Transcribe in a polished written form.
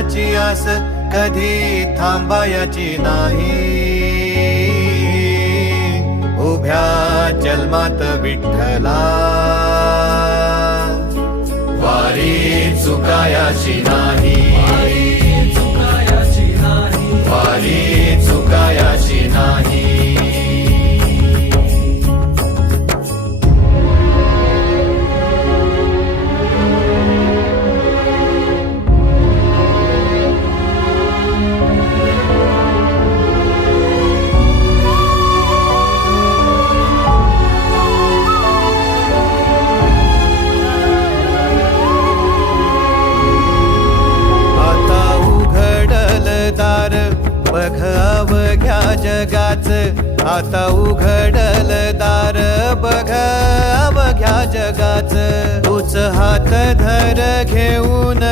देवाची आस कधी थांबायची नाही. उभ्या जन्मात विठ्ठला वारी चुकायाची नाही. वारी चुकायाची नाही. बघ अवघ्या जगाच, आता उघडल दार बघ अवघ्या जगाच. तूच हात धर घेऊन